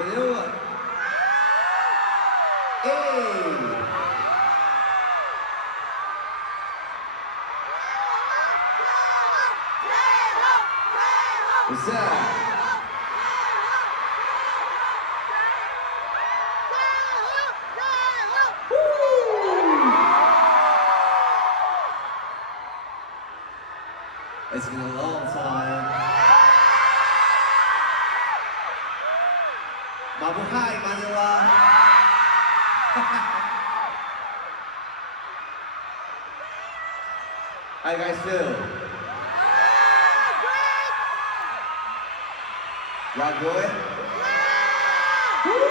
But you know what? Hey! What's that? It's been a long time. Mabuhay, Manila! How you guys feel? Y'all good? Woo!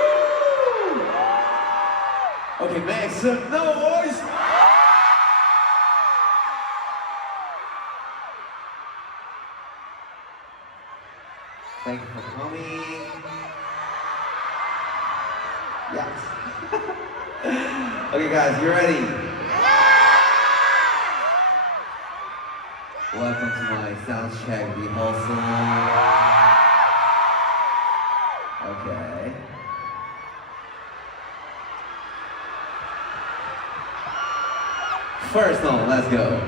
Okay, make some noise! Thank you for coming. Yes. Okay, guys, you ready? Welcome to my sound check rehearsal. Okay. First song, let's go.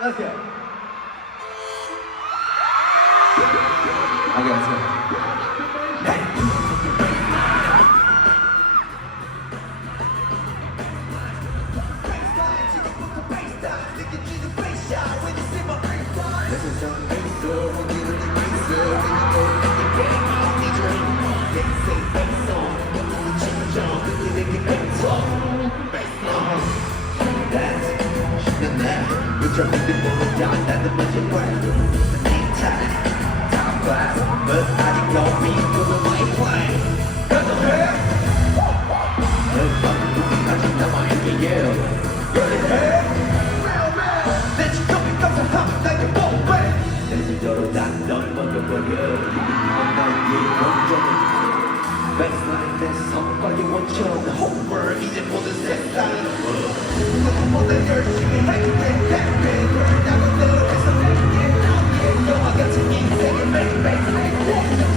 Let's go. Okay, let's go. Hey. This is some bass girl, we'll get it the bass girl. When you go to the game, I'll need your they say bass song, but when we change on, we can make it bass song. Bass song. That's we drop it before we die, that's the budget right. Anytime, time flies, but I didn't go me for the right play. Got the hair. Look, fucking looking at you now, I'm in the air. Got the hair. Then you come and come to hop like a ball way. Then you go to that done, motherfucker. You can be one night, you won't jump it. Baseline, there's somebody want you. The whole world needed for the set side of the world. Looking for the earth, she can make it that big. Now I'm there, it's a big get out here. Yo, I got to eat, take it, make it,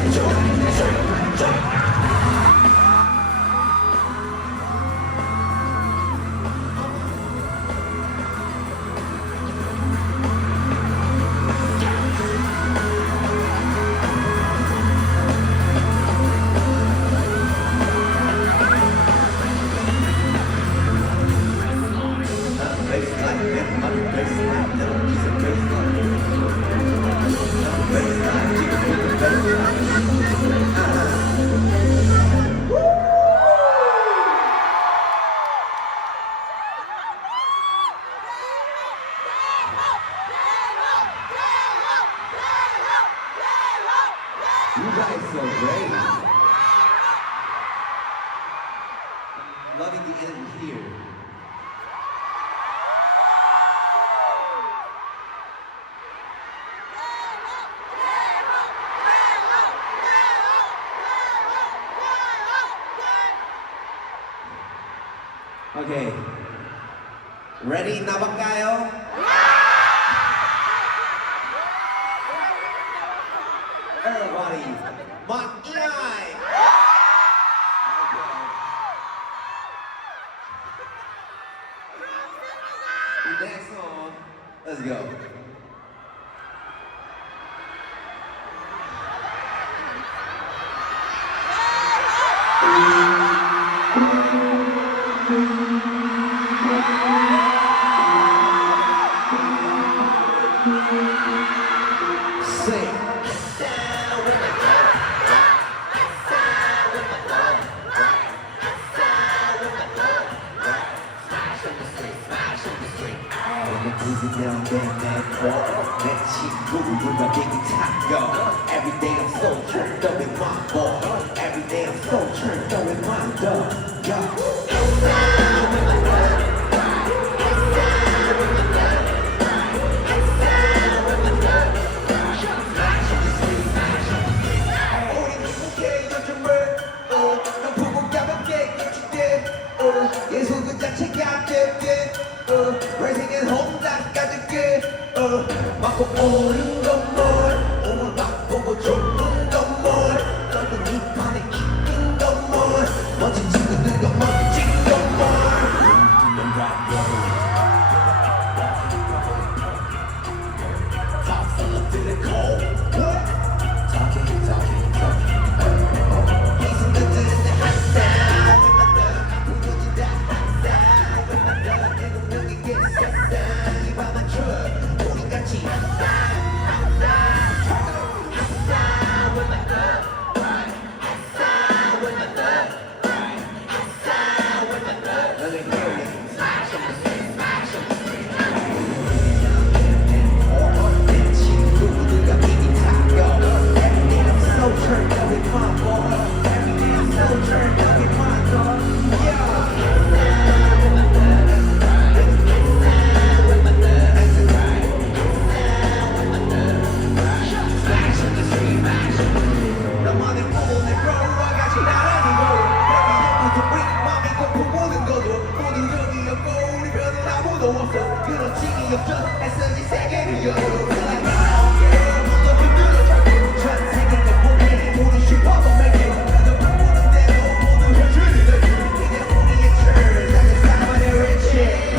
enjoy, enjoy. You guys are so great. I'm loving the energy here. Okay. Ready na ba kayo? Everybody, mag-ingay! The next song, let's go. Sing. Down there, 내 친구들과 비행기 타고 Every day I'm so turned up in my ball Every day I'm so turned up in my dog 예술은 자체가 안 돼 아무도 없어 그런 징이 없어 애써 이 세계를 열어 모두 흔들어 자꾸 전 세계가 보내 우리 슈퍼도 make it 나도 보는 대로 모두 해주는 거지 이제 우리의 turn 나는 사만의 riches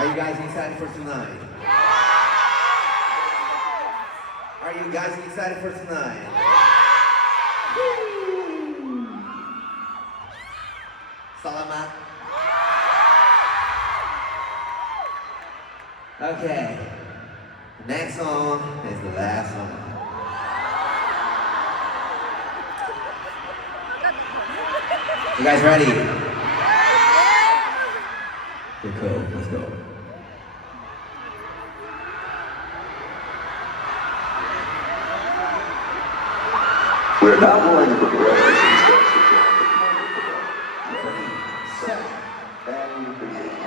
Are you guys excited for tonight? Are you guys excited for tonight? Salamat. Okay. The next song is the last song. You guys ready? We're cool. Let's go. We're now going to progress the steps to Ready, set, and begin.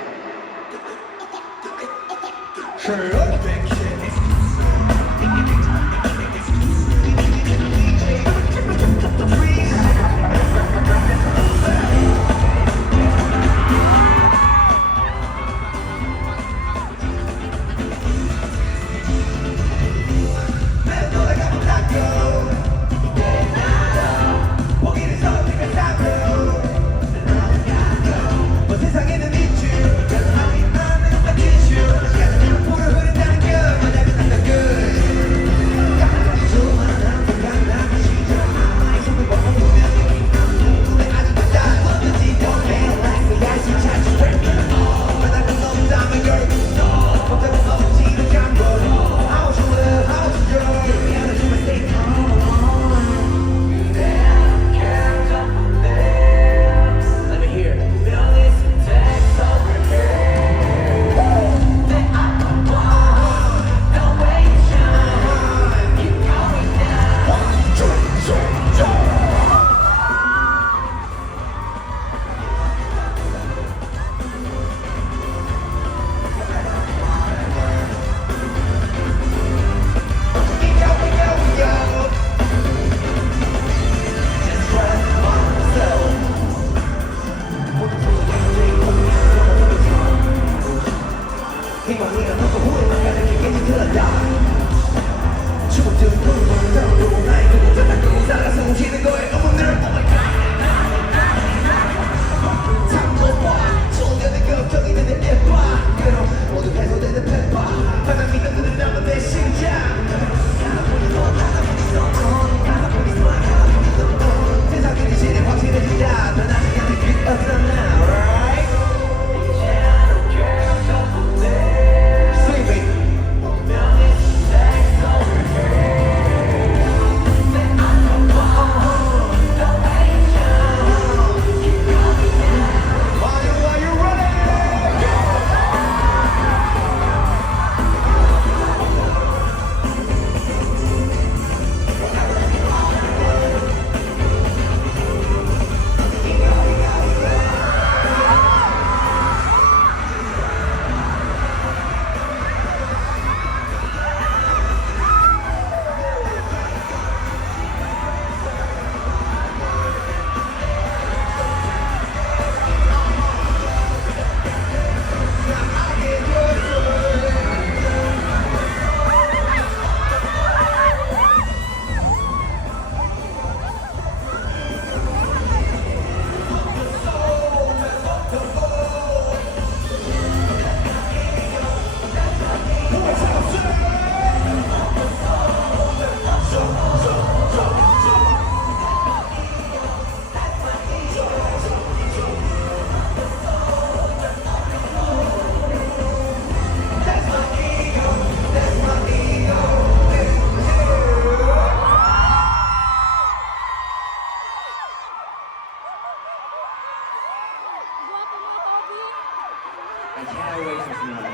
niyo.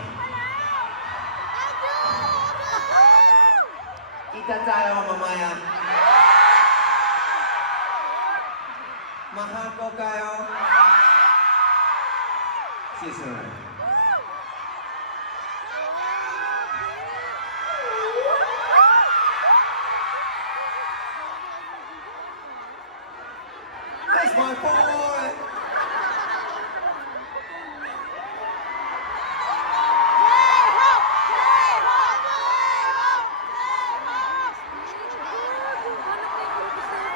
Kita tayo mamaya. Mahal ko kayo. See you soon. That's my fault.